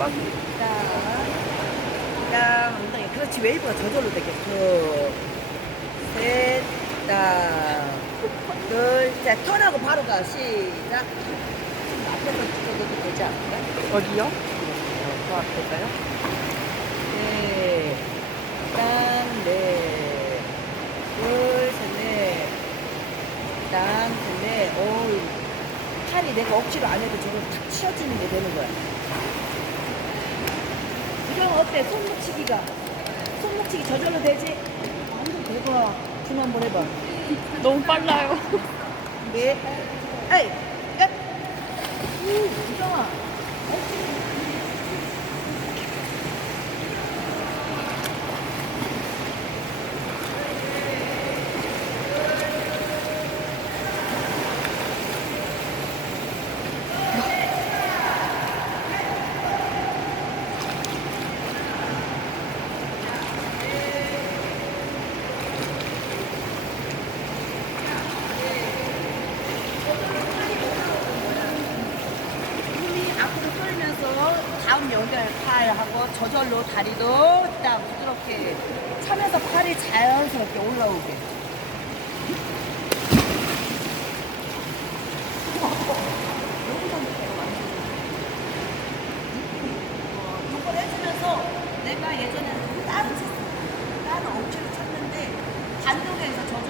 꽉. 땅, 땅, 엉덩이. 그렇지, 웨이브가 저절로 되겠고. 셋, 땅, 둘, 자, 턴하고 바로 가. 시작. 앞에서 찍어도 되지 않을까? 어디요? 어, 더 앞에서요. 네, 땅, 네, 둘, 셋, 넷, 땅, 셋, 넷. 오, 팔이 내가 억지로 안 해도 저거 탁 치어지는 게 되는 거야. 어때? 손목치기가. 손목치기 저절로 되지? 완전 대박. 줌 한번 해봐. 너무 빨라요. 네. 에이, 끝. 우, 이정아. 힘이 앞으로 끌면서 다음 연결 팔 하고 저절로 다리도 딱 부드럽게 차면서 팔이 자연스럽게 올라오게. 내가 예전에는 다른 다른 억지로 쳤는데 반동에서 저절로